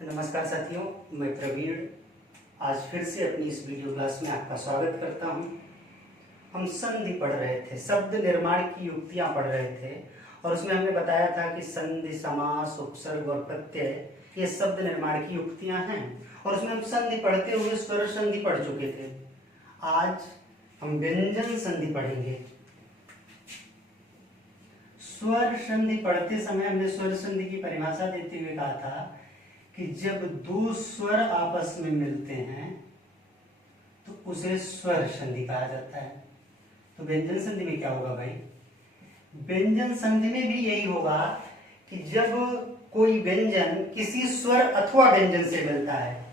नमस्कार साथियों, मैं प्रवीण आज फिर से अपनी इस वीडियो क्लास में आपका स्वागत करता हूं। हम संधि पढ़ रहे थे, शब्द निर्माण की युक्तियां पढ़ रहे थे और उसमें हमने बताया था कि संधि, समास, उपसर्ग और प्रत्यय ये शब्द निर्माण की युक्तियां हैं और उसमें हम संधि पढ़ते हुए स्वर संधि पढ़ चुके थे। आज हम व्यंजन संधि पढ़ेंगे। स्वर संधि पढ़ते समय हमने स्वर संधि की परिभाषा देते हुए कहा था कि जब दो स्वर आपस में मिलते हैं तो उसे स्वर संधि कहा जाता है। तो व्यंजन संधि में क्या होगा भाई? व्यंजन संधि में भी यही होगा कि जब कोई व्यंजन किसी स्वर अथवा व्यंजन से मिलता है।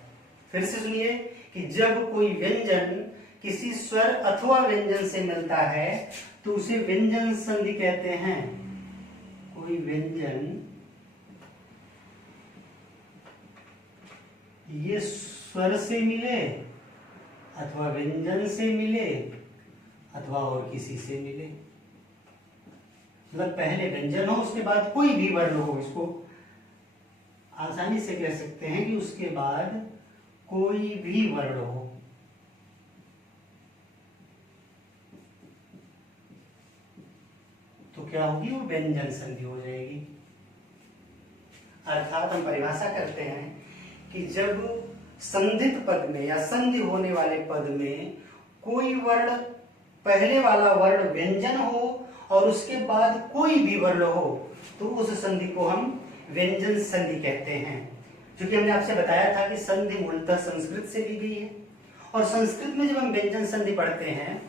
फिर से सुनिए कि जब कोई व्यंजन किसी स्वर अथवा व्यंजन से मिलता है तो उसे व्यंजन संधि कहते हैं। कोई व्यंजन ये स्वर से मिले अथवा व्यंजन से मिले अथवा और किसी से मिले, मतलब पहले व्यंजन हो उसके बाद कोई भी वर्ण हो, इसको आसानी से कह सकते हैं कि उसके बाद कोई भी वर्ण हो। तो क्या होगी? वो व्यंजन संधि हो जाएगी। अर्थात हम परिभाषा करते हैं कि जब संधित पद में या संधि होने वाले पद में कोई वर्ण, पहले वाला वर्ण व्यंजन हो और उसके बाद कोई भी वर्ण हो तो उस संधि को हम व्यंजन संधि कहते हैं। क्योंकि हमने आपसे बताया था कि संधि मूलतः संस्कृत से ली गई है और संस्कृत में जब हम व्यंजन संधि पढ़ते हैं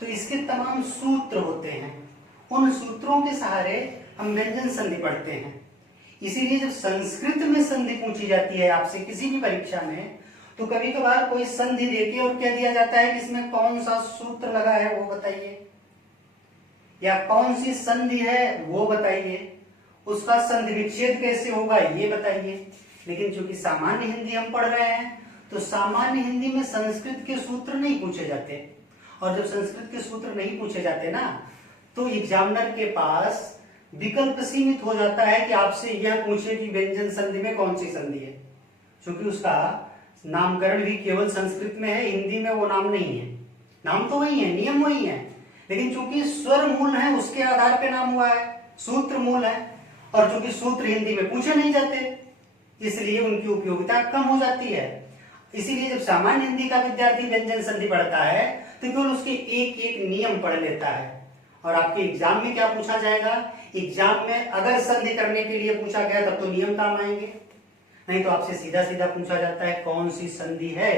तो इसके तमाम सूत्र होते हैं। उन सूत्रों के सहारे हम व्यंजन संधि पढ़ते हैं। इसीलिए जब संस्कृत में संधि पूछी जाती है आपसे किसी भी परीक्षा में तो कभी कभार कोई संधि देके और क्या दिया जाता है कि इसमें कौन सा सूत्र लगा है वो बताइए, या कौन सी संधि है वो बताइए, उसका संधि विच्छेद कैसे होगा ये बताइए। लेकिन चूंकि सामान्य हिंदी हम पढ़ रहे हैं तो सामान्य हिंदी में संस्कृत के सूत्र नहीं पूछे जाते, और जब संस्कृत के सूत्र नहीं पूछे जाते ना तो एग्जामिनर के पास विकल्प सीमित हो जाता है कि आपसे यह पूछे कि व्यंजन संधि में कौन सी संधि है। क्योंकि उसका नामकरण भी केवल संस्कृत में है, हिंदी में वो नाम नहीं है। नाम तो वही है, नियम वही है, लेकिन चूंकि स्वर मूल है उसके आधार पे नाम हुआ है, सूत्र मूल है, और चूंकि सूत्र हिंदी में पूछे नहीं जाते इसलिए उनकी उपयोगिता कम हो जाती है। इसीलिए जब सामान्य हिंदी का विद्यार्थी व्यंजन संधि पढ़ता है तो केवल उसके एक एक नियम पढ़ लेता है। और आपके एग्जाम में क्या पूछा जाएगा? एग्जाम में अगर संधि करने के लिए पूछा गया तब तो नियम काम आएंगे, नहीं तो आपसे सीधा सीधा पूछा जाता है कौन सी संधि है।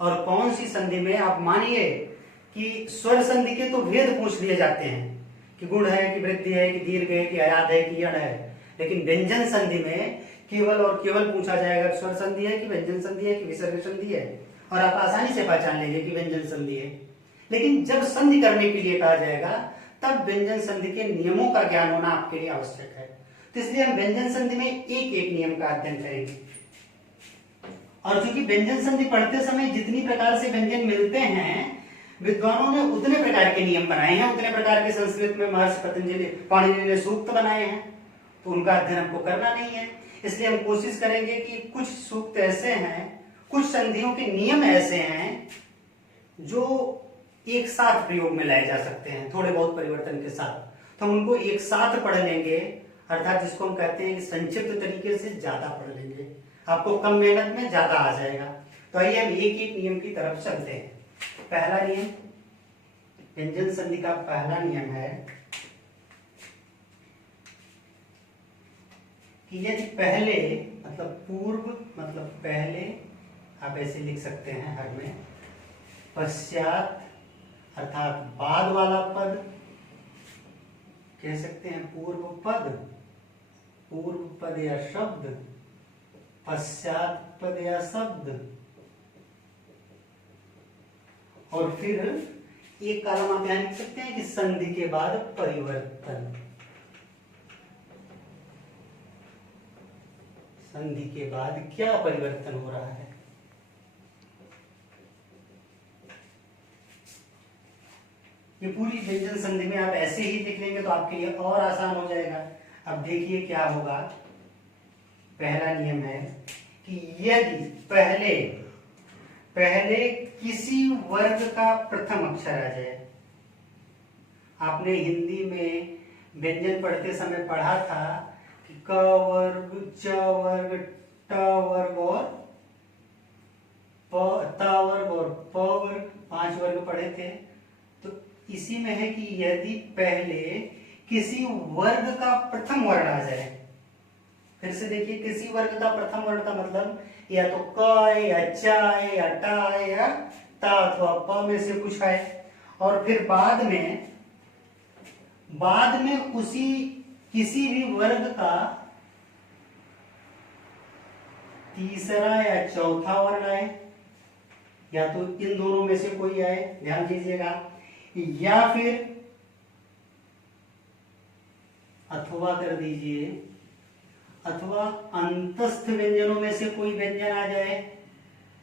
और कौन सी संधि में आप मानिए कि स्वर संधि के तो भेद पूछ लिए जाते हैं कि गुण है कि वृद्धि है कि दीर्घ है कि अयाद है कि यण है, लेकिन व्यंजन संधि में केवल और केवल पूछा जाएगा स्वर संधि है कि व्यंजन संधि है कि विसर्ग संधि है, और आप आसानी से पहचान लेंगे कि व्यंजन संधि है। लेकिन जब संधि करने के लिए कहा जाएगा तब व्यंजन संधि के नियमों का ज्ञान होना आपके लिए आवश्यक है। तो इसलिए हम व्यंजन संधि में एक एक नियम का अध्ययन करेंगे। और चूंकि व्यंजन संधि पढ़ते समय जितनी प्रकार से व्यंजन मिलते हैं विद्वानों ने उतने प्रकार के नियम बनाए हैं, उतने प्रकार के संस्कृत में महर्षि पतंजलि पाणिनि ने सूक्त बनाए हैं, तो उनका अध्ययन हमको करना नहीं है। इसलिए हम कोशिश करेंगे कि कुछ सूक्त ऐसे हैं, कुछ संधियों के नियम ऐसे हैं जो एक साथ प्रयोग में लाए जा सकते हैं थोड़े बहुत परिवर्तन के साथ, तो हम उनको एक साथ पढ़ लेंगे। अर्थात जिसको हम कहते हैं कि संक्षिप्त तरीके से ज्यादा पढ़ लेंगे, आपको कम मेहनत में ज्यादा आ जाएगा। तो आइए हम एक एक नियम की तरफ चलते हैं। पहला नियम, व्यंजन संधि का पहला नियम है कि यदि पहले मतलब पूर्व मतलब पहले, आप ऐसे लिख सकते हैं हर में, पश्चात अर्थात बाद वाला पद कह सकते हैं, पूर्व पद या शब्द, पश्चात पद या शब्द, और फिर एक कॉलम आप यहां लिख सकते हैं कि संधि के बाद परिवर्तन। संधि के बाद क्या परिवर्तन हो रहा है? ये पूरी व्यंजन संधि में आप ऐसे ही लिख लेंगे तो आपके लिए और आसान हो जाएगा। अब देखिए क्या होगा। पहला नियम है कि यदि पहले पहले किसी वर्ग का प्रथम अक्षर आ जाए। आपने हिंदी में व्यंजन पढ़ते समय पढ़ा था कि क वर्ग, च वर्ग, ट वर्ग और त वर्ग और प वर्ग, 5 वर्ग पढ़े थे। तो इसी में है कि यदि पहले किसी वर्ग का प्रथम वर्ण आ जाए। फिर से देखिए, किसी वर्ग का प्रथम वर्ण का मतलब या तो क है या च है या ट है या त अथवा प में से कुछ है, और फिर बाद में उसी किसी भी वर्ग का तीसरा या चौथा वर्ण आए, या तो इन दोनों में से कोई आए, ध्यान दीजिएगा, या फिर अथवा कर दीजिए, अथवा अंतस्थ व्यंजनों में से कोई व्यंजन आ जाए।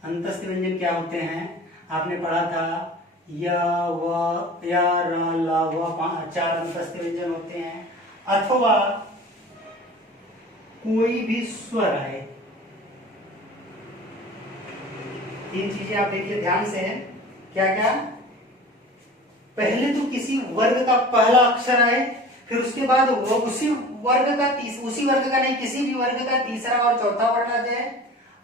अंतस्थ व्यंजन क्या होते हैं, आपने पढ़ा था य, व, या, र, ल, व, 4 अंतस्थ व्यंजन होते हैं। अथवा कोई भी स्वर आए। 3 चीजें आप देखिए ध्यान से, क्या क्या, पहले तो किसी वर्ग का पहला अक्षर आए, फिर उसके बाद वो उसी वर्ग का नहीं, किसी भी वर्ग का तीसरा और चौथा वर्ण आ जाए,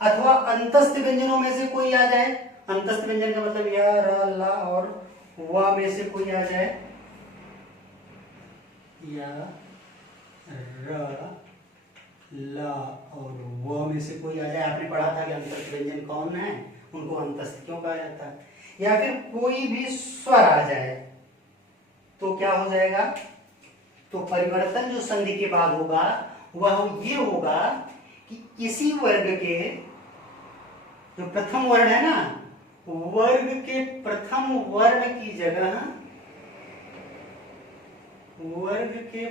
अथवा अंतस्थ व्यंजनों में से कोई आ जाए। अंतस्थ व्यंजन का मतलब य, र, ल और व में से कोई आ जाए, या र, ल और व में से कोई आ जाए। आपने पढ़ा था कि अंतस्थ व्यंजन कौन है, उनको अंतस्थ क्यों कहा जाता है। या फिर कोई भी स्वर आ जाए, तो क्या हो जाएगा, तो परिवर्तन जो संधि के बाद होगा वह ये होगा कि इसी वर्ग के जो प्रथम वर्ण है ना, वर्ग के प्रथम वर्ण की जगह, वर्ग के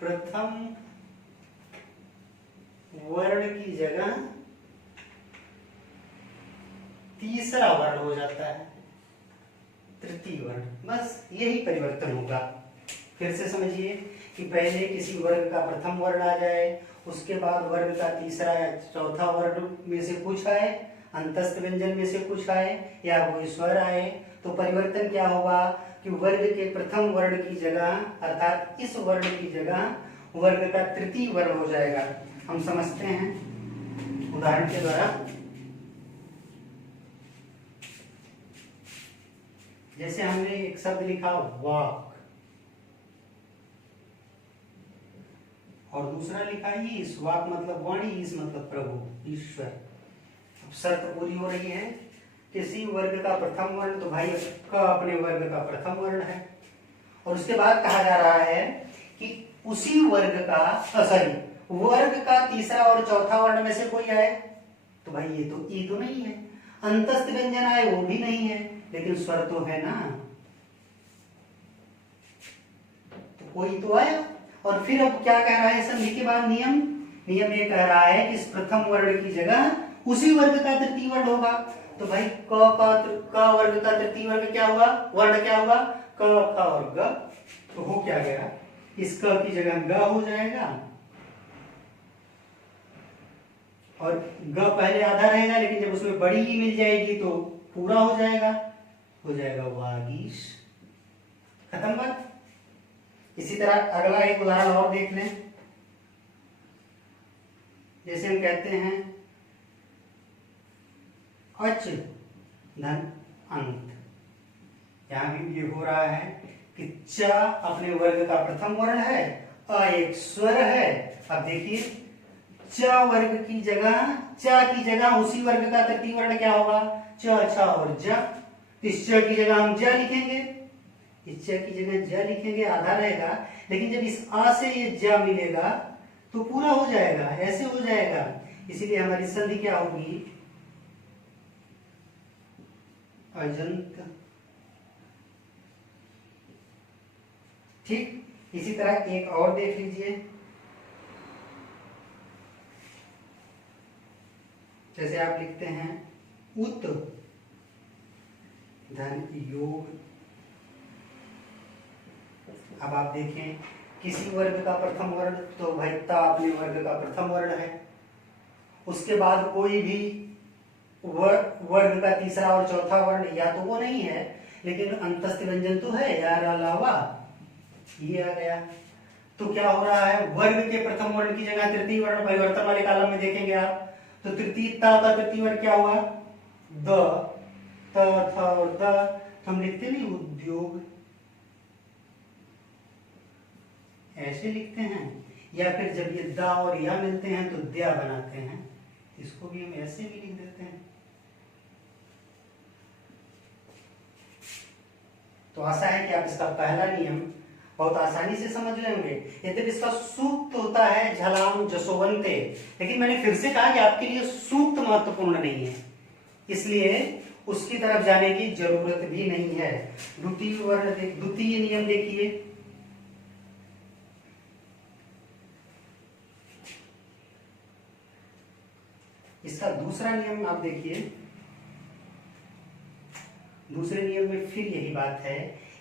प्रथम वर्ण की जगह तीसरा वर्ण हो जाता है, तृतीय वर्ण। बस यही परिवर्तन होगा। फिर से समझिए कि पहले किसी वर्ग का प्रथम वर्ण आ जाए, उसके बाद वर्ग का तीसरा या चौथा वर्ण में से कुछ आए, अंतस्थ व्यंजन में से कुछ आए, या कोई स्वर आए, तो परिवर्तन क्या होगा कि वर्ग के प्रथम वर्ण की जगह, अर्थात इस वर्ण की जगह वर्ग का तृतीय वर्ण हो जाएगा। हम समझते हैं उदाहरण के द्वारा। जैसे हमने एक शब्द लिखा वाक, और दूसरा लिखा ईश। वाक मतलब वाणी, ईश मतलब प्रभु, ईश्वर। अब शर्त पूरी हो रही है, किसी वर्ग का प्रथम वर्ण, तो भाई क अपने वर्ग का प्रथम वर्ण है, और उसके बाद कहा जा रहा है कि उसी वर्ग का वर्ग का तीसरा और चौथा वर्ण में से कोई आए, तो भाई ये तो ई तो नहीं है। अंतस्थ व्यंजन आए, वो भी नहीं है, लेकिन स्वर तो है ना, तो कोई तो आया। और फिर अब क्या कह रहा है संधि के बाद नियम ये कह रहा है कि इस प्रथम वर्ण की जगह उसी वर्ग का तृतीय वर्ण होगा। तो भाई क वर्ग का तृतीय वर्ण क्या होगा, वर्ण क्या होगा, क, ख और ग। तो हो क्या गया, इस क की जगह ग हो जाएगा, और ग पहले आधा रहेगा, लेकिन जब उसमें बड़ी ई मिल जाएगी तो पूरा हो जाएगा वागीश। खत्म बात। इसी तरह अगला एक उदाहरण और देख लें। जैसे हम कहते हैं अच धन अंत, यहां भी ये हो रहा है कि च अपने वर्ग का प्रथम वर्ण है, अ एक स्वर है। अब देखिए च वर्ग की जगह, च की जगह उसी वर्ग का तृतीय वर्ण क्या होगा, च, छ और ज। इस च की जगह हम ज लिखेंगे, इस च की जगह ज लिखेंगे, आधा रहेगा, लेकिन जब इस आ से ये ज मिलेगा तो पूरा हो जाएगा, ऐसे हो जाएगा। इसीलिए हमारी संधि क्या होगी, अजंत। ठीक, इसी तरह एक और देख लीजिए। जैसे आप लिखते हैं उत धन योग। अब आप देखें किसी वर्ग का प्रथम वर्ण, तो भाई ता अपने वर्ग का प्रथम वर्ण है, उसके बाद कोई भी वर्ग का तीसरा और चौथा वर्ण या तो वो नहीं है, लेकिन अंतस्थ व्यंजन तो है यार अलावा, ये आ गया। तो क्या हो रहा है, वर्ग के प्रथम वर्ण की जगह तृतीय वर्ण परिवर्तन वाले कॉलम में देखेंगे आप, तो तृतीय ता का तृतीय वर्ण क्या हुआ, द, त, थ और द। तो हम लिखते नहीं उद्योग, ऐसे लिखते हैं, या फिर जब ये दा और या मिलते हैं तो द्या बनाते हैं, इसको भी हम ऐसे भी लिख देते हैं। तो आशा है कि आप इसका पहला नियम बहुत आसानी से समझ लेंगे। यद्यपि इसका सूक्त होता है झलाम जसोवंते, लेकिन मैंने फिर से कहा कि आपके लिए सूक्त महत्वपूर्ण नहीं है, इसलिए उसकी तरफ जाने की जरूरत भी नहीं है। द्वितीय नियम देखिए, इसका दूसरा नियम आप देखिए। दूसरे नियम में फिर यही बात है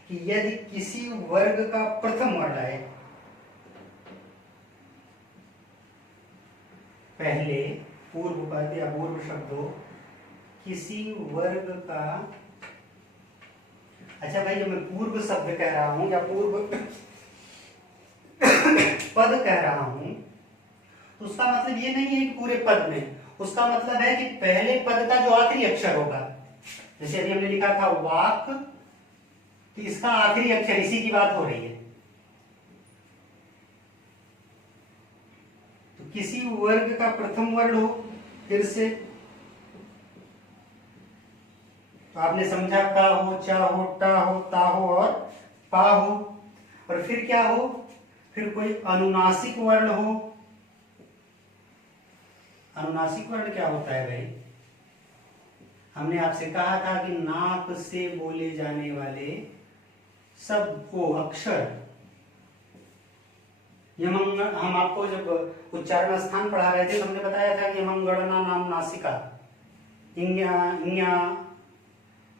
कि यदि किसी वर्ग का प्रथम वर्ण है, पहले पूर्व पद या पूर्व शब्द हो, किसी वर्ग का, अच्छा भाई जब मैं पूर्व शब्द कह रहा हूं या पूर्व पद कह रहा हूं, तो उसका मतलब ये नहीं है कि पूरे पद में, उसका मतलब है कि पहले पद का जो आखिरी अक्षर होगा, जैसे अभी हमने लिखा था वाक, तो इसका आखिरी अक्षर, इसी की बात हो रही है। तो किसी वर्ग का प्रथम वर्ण हो, फिर से तो आपने समझा का हो, चा हो, टा हो, ता हो और पा हो, और फिर क्या हो, फिर कोई अनुनासिक वर्ण हो। अनुनासिक वर्ण क्या होता है भाई, हमने आपसे कहा था कि नाक से बोले जाने वाले शब्द को अक्षर, हम आपको जब उच्चारण स्थान पढ़ा रहे थे तो हमने बताया था कि यमंगणना नाम नासिका,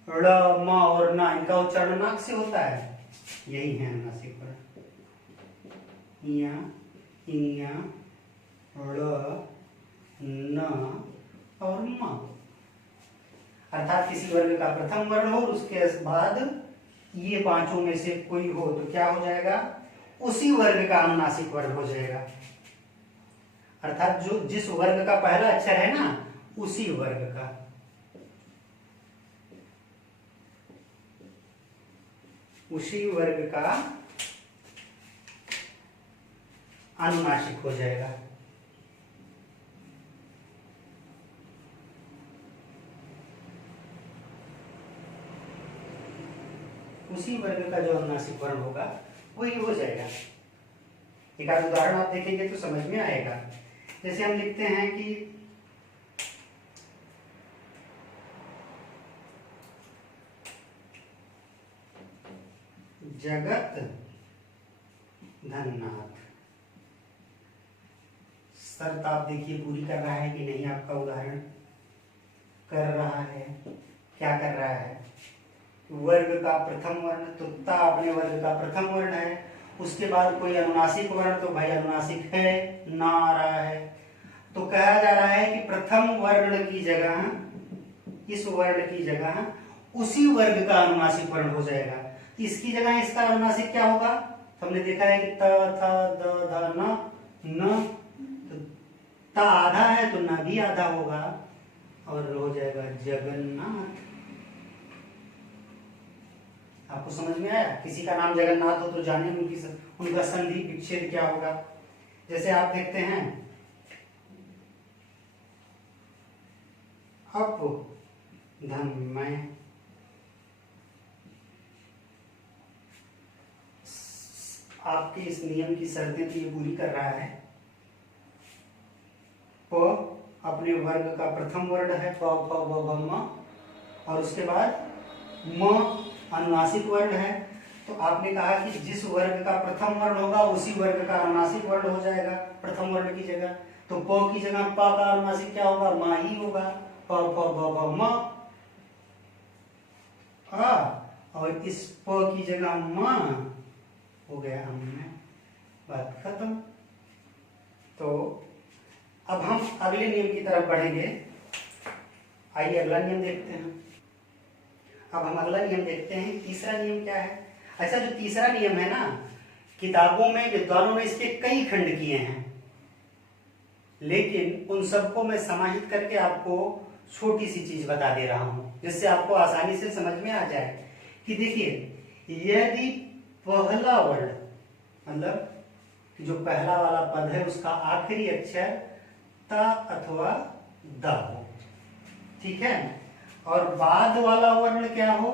ड़ म और ना, इनका उच्चारण नाक से होता है, यही है अनुनासिक वर्ण। इया, इया, ड़, न और म, अर्थात किसी वर्ग का प्रथम वर्ण हो और उसके बाद ये पांचों में से कोई हो तो क्या हो जाएगा, उसी वर्ग का अनुनासिक वर्ण हो जाएगा। अर्थात जो जिस वर्ग का पहला अक्षर है ना, उसी वर्ग का, उसी वर्ग का अनुनासिक हो जाएगा। उसी वर्ग का जो अनुनासिक वर्ण होगा वही हो जाएगा। एक आध उदाहरण आप देखेंगे तो समझ में आएगा। जैसे हम लिखते हैं कि जगत धननाथ, शर्त आप देखिए पूरी कर रहा है कि नहीं आपका उदाहरण, कर रहा है। क्या कर रहा है, वर्ग का प्रथम वर्ण, तो ता अपने वर्ग का प्रथम वर्ण है, उसके बाद कोई अनुनासिक वर्ण, तो भाई अनुनासिक है, ना आ रहा है, तो कहा जा रहा है कि प्रथम वर्ण की जगह, इस वर्ण की जगह उसी वर्ग का अनुनासिक वर्ण हो जाएगा। इसकी जगह इसका अनुनासिक क्या होगा, तो हमने देखा है कि त, थ, द, ध, न, तो ता आधा है तो न भी आधा होगा और हो जाएगा जगन्नाथ। आपको समझ में आया, किसी का नाम जगन्नाथ हो तो जाने उनका संधि विच्छेद क्या होगा। जैसे आप देखते हैं अप धन में, आपके इस नियम की शर्तें तो ये पूरी कर रहा है। प अपने वर्ग का प्रथम वर्ण है, प, फ, ब, भ, म, और उसके बाद म अनुनासिक वर्ण है। तो आपने कहा कि जिस वर्ग का प्रथम वर्ण होगा उसी वर्ग का अनुनासिक वर्ण हो जाएगा प्रथम वर्ण की जगह। तो प की जगह प का अनुनासिक क्या होगा, मा ही होगा, प, फ, ब, भ, म, और इस प की जगह म हो गया, हमने बात खत्म। तो अब हम अगले नियम की तरफ बढ़ेंगे। आइए अगला नियम देखते हैं। अब हम अगला नियम देखते हैं, तीसरा नियम क्या है। अच्छा, जो तीसरा नियम है ना, किताबों में विद्वानों ने इसके कई खंड किए हैं, लेकिन उन सबको मैं समाहित करके आपको छोटी सी चीज बता दे रहा हूं, जिससे आपको आसानी से समझ में आ जाए कि देखिए, यदि पहला वर्ण मतलब जो पहला वाला पद है उसका आखिरी अक्षर ता अथवा दा हो, ठीक है, और बाद वाला वर्ण क्या हो,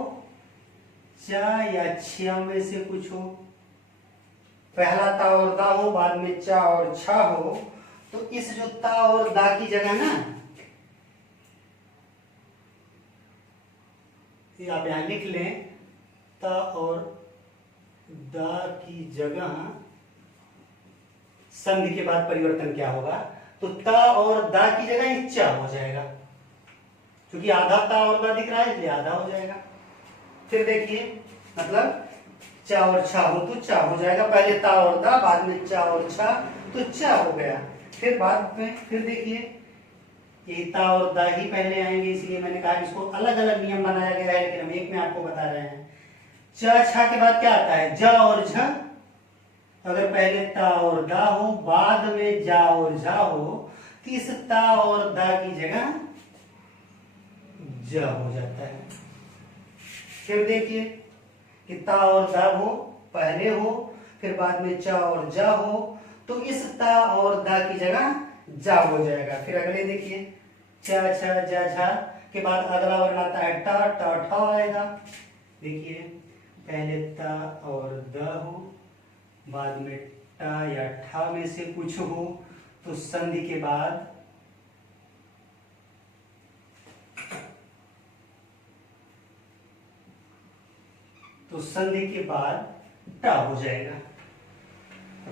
चा या छा में से कुछ हो, पहला ता और दा हो, बाद में चा और छा हो, तो इस जो ता और दा की जगह ना, ये आप यहां लिख लें, ता और दा की जगह संधि के बाद परिवर्तन क्या होगा, तो ता और दा की जगह ही चा हो जाएगा, क्योंकि आधा ता और दा दिख रहा है इसलिए आधा हो जाएगा। फिर देखिए, मतलब चा और छा हो तो चा हो जाएगा, पहले ता और दा, बाद में चा और छा, तो चा हो गया। फिर बाद में फिर देखिए, ये ता और दा ही पहले आएंगे, इसलिए मैंने कहा इसको अलग अलग नियम बनाया गया है, लेकिन हम एक में आपको बता रहे हैं। चा छा के बाद क्या आता है, जा और झ, अगर पहले ता और दा हो, बाद में जा और झा हो, तो इस ता और दा की जगह ज हो जाता है। फिर देखिए कि ता और दा हो, पहले हो, फिर बाद में चा और जा हो, तो इस ता और दा की जगह जा हो जाएगा। फिर अगले देखिए, चा छा जा झा के बाद अगला वर्ण आता है टा, टा ठा आएगा। देखिए, पहले ता और दा हो, बाद में टा या ठा में से कुछ हो, तो संधि के बाद टा हो जाएगा।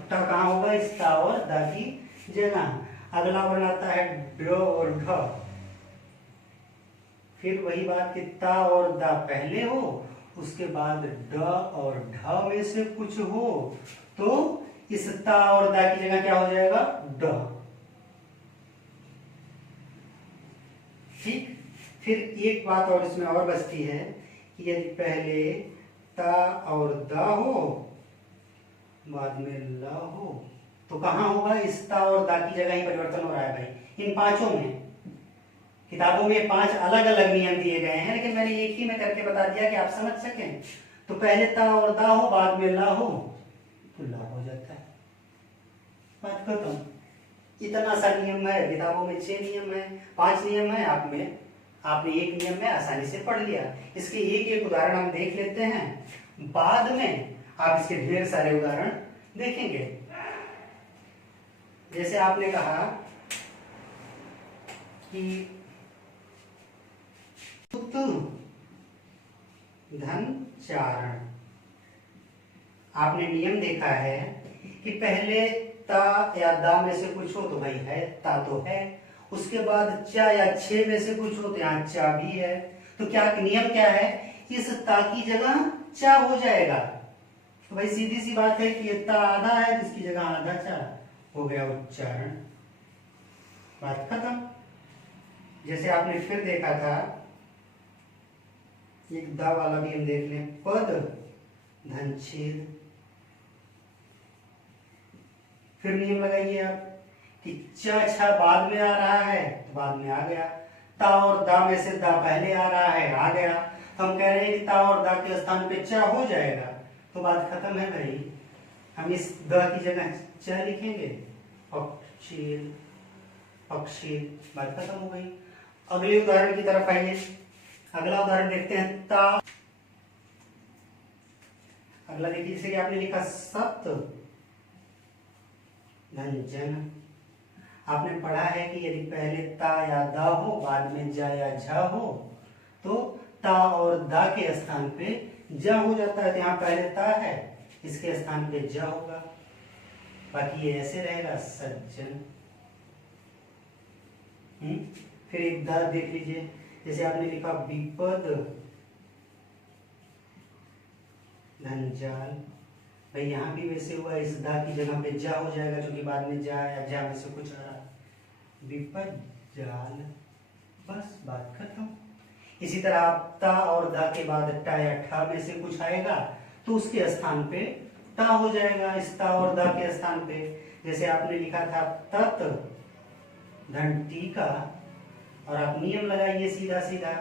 टा कहाँ होगा, इस ता और दा की जगह। अगला वर्ण आता है ड और ढ, फिर वही बात कि ता और दा पहले हो, उसके बाद ड और ढ में से कुछ हो, तो इस ता और दा की जगह क्या हो जाएगा, ड। ठीक। फिर एक बात और इसमें और बचती है कि यदि पहले ता और दा हो, बाद में ला हो, तो कहां होगा, इस ता और दा की जगह ही परिवर्तन हो रहा है भाई। इन पांचों में, किताबों में 5 अलग अलग नियम दिए गए हैं, लेकिन मैंने एक ही में करके बता दिया कि आप समझ सकें। तो पहले ता और दा हो, बाद में ला हो, तो ला हो जाता है, बात खत्म। इतना सा नियम है, किताबों में 6 नियम है, 5 नियम है, आपने एक नियम में आसानी से पढ़ लिया। इसके एक एक उदाहरण हम देख लेते हैं, बाद में आप इसके ढेर सारे उदाहरण देखेंगे। जैसे आपने कहा कि धन चारण, आपने नियम देखा है कि पहले ता या दा में से कुछ हो तो भाई है, ता तो है, उसके बाद चा या छे में से कुछ हो तो यहाँ चा भी है, तो क्या नियम क्या है, इस ता की जगह चा हो जाएगा। तो भाई सीधी सी बात है कि ये ता आधा है, जिसकी जगह आधा चा हो गया उच्चारण, बात खत्म। जैसे आपने फिर देखा था, एक दा वाला भी हम देख लें, पद धन छेद। फिर नियम लगाइए आप कि च छा बाद में आ रहा है तो बाद में आ गया, ता और दा में से दा पहले आ रहा है, आ गया, तो हम कह रहे हैं कि ता और दा के स्थान पे च हो जाएगा, तो बात खत्म है भाई। हम इस द की जगह च लिखेंगे, पक्षी पक्षी, बात खत्म हो गई। अगले उदाहरण की तरफ आइए, अगला उदाहरण देखते हैं, ता, अगला देखिए, जैसे कि आपने लिखा सप्त धन। आपने पढ़ा है कि यदि पहले ता या दा हो, बाद में जा या झा हो, तो ता और दा के स्थान पे जा हो जाता है। तो यहाँ पहले ता है, इसके स्थान पे जा होगा, बाकी ये ऐसे रहेगा सज्जन। फिर एक दा देख लीजिए, जैसे आपने लिखा विपद धनजाल, भाई यहाँ भी वैसे हुआ, इस दा की जगह पे जा हो जाएगा, जो कि बाद में जा या जा में से कुछ आ रहा, विपज्जाल, बस बात खत्म। इसी तरह आप ता और दा के बाद टा या ठा में से कुछ आएगा तो उसके स्थान पे ता हो जाएगा, इस ता और दा के स्थान पे। जैसे आपने लिखा था तत धन टी का, और आप नियम लगाइए सीधा सीधा,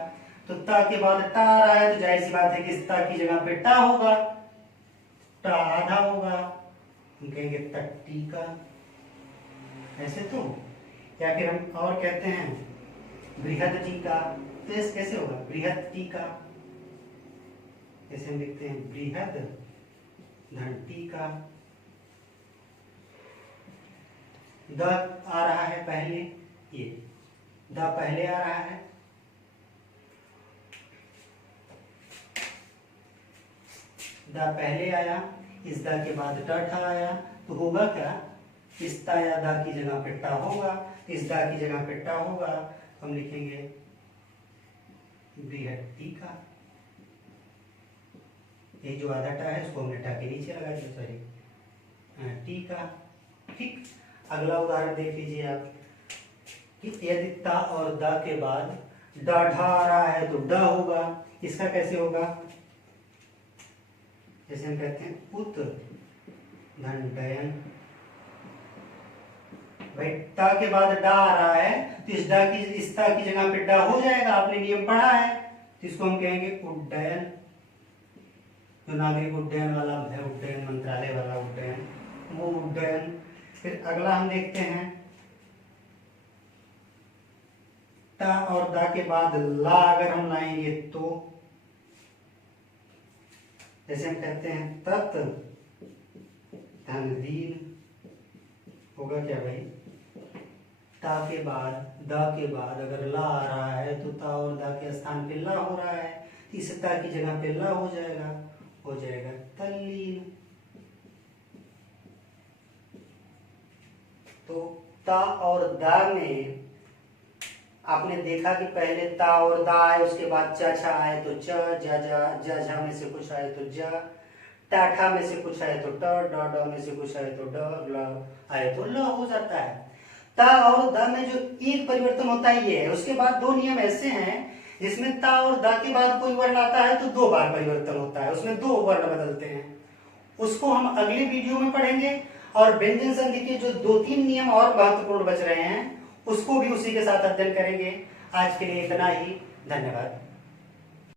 तो ता के बाद टा आ रहा है तो जाहिर सी बात है कि इस ता की जगह पे टा होगा, टा आधा होगा, हम कहेंगे तट्टी का, ऐसे तो। या फिर हम और कहते हैं बृहद टीका, तो इस कैसे होगा बृहद टीका, जैसे हम लिखते हैं बृहद धन टीका। द आ रहा है पहले, ये द पहले आ रहा है, द पहले आया, इस द के बाद ट ठा आया, तो होगा क्या, इस ता या दा की जगह पे टा होगा, इस दा की जगह पे टा होगा, हम लिखेंगे बृहद टीका। ये जो आधा टा है उसको हमने टा के नीचे लगा दिया, सॉरी टीका। ठीक, अगला उदाहरण देख लीजिए आप कि यदि ता और दा के बाद डा ढा आ रहा है तो ड होगा, इसका कैसे होगा, जैसे हम कहते हैं उत धन डयन। भाई ता के बाद डा आ रहा है तो इस ता की जगह पे डा हो जाएगा, आपने नियम पढ़ा है, तो इसको हम कहेंगे उड्डयन, जो नागरिक उड्डयन वाला है, उड्डयन मंत्रालय वाला उड्डयन, वो उड्डयन। फिर अगला हम देखते हैं ता और दा के बाद ला अगर हम लाएंगे तो, जैसे हम कहते हैं तत् धन दीन, होगा क्या भाई, ता के बाद दा के बाद अगर ला आ रहा है तो ता और दा के स्थान पे ला हो रहा है, इस ता की जगह पे ला हो जाएगा तल्लीन। तो ता और दा में आपने देखा कि पहले ता और दा आए, उसके बाद चा छा आए तो च, जा जा झा में से कुछ आए तो जा, टा ठा में से कुछ आए तो ट, ड ड में से कुछ आए तो ड, ल आए तो ल हो जाता है। ता और दा में जो एक परिवर्तन होता है ये है, उसके बाद दो नियम ऐसे हैं जिसमें ता और दा के बाद कोई वर्ण आता है तो दो बार परिवर्तन होता है, उसमें दो वर्ण बदलते हैं, उसको हम अगले वीडियो में पढ़ेंगे। और व्यंजन संधि के जो दो तीन नियम और महत्वपूर्ण बच रहे हैं उसको भी उसी के साथ अध्ययन करेंगे। आज के लिए इतना ही, धन्यवाद।